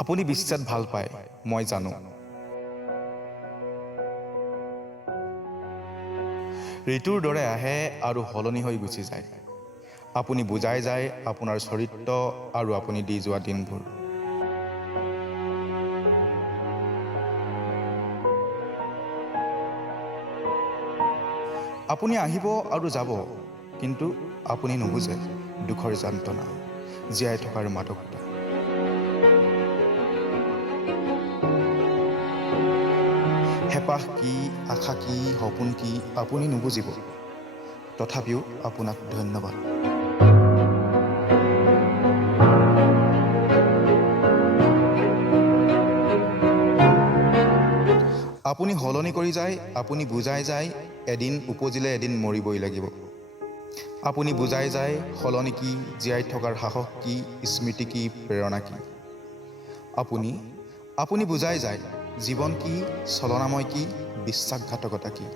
আপুনি বিশ্বত ভাল পায়, মই জানো। ঋতুৰ দৰে আহে আৰু সলনি হৈ গুচি যায়। আপুনি বুজাই যায় আপোনাৰ চৰিত্ৰ আৰু আপুনি দি যোৱা দিনবোৰ। আপুনি আহিব আৰু যাব, কিন্তু আপুনি নুবুজে দুখৰ যন্ত্ৰণা, জীয়াই থকাৰ মাদকতা। হেঁপাহ কি, আশা কি, সপোন কি আপুনি নুবুজিব। তথাপিও আপোনাক ধন্যবাদ। আপুনি সলনি কৰি যায়, আপুনি বুজাই যায়, এদিন উপজিলে এদিন মৰিবই লাগিব। আপুনি বুজাই যায় সলনি কি, জীয়াই থকাৰ সাহস কি, স্মৃতি কি, প্ৰেৰণা কি। আপুনি বুজাই যায় জীৱন কি, ছলনাময় কি, বিশ্বাসঘাতকতা কি।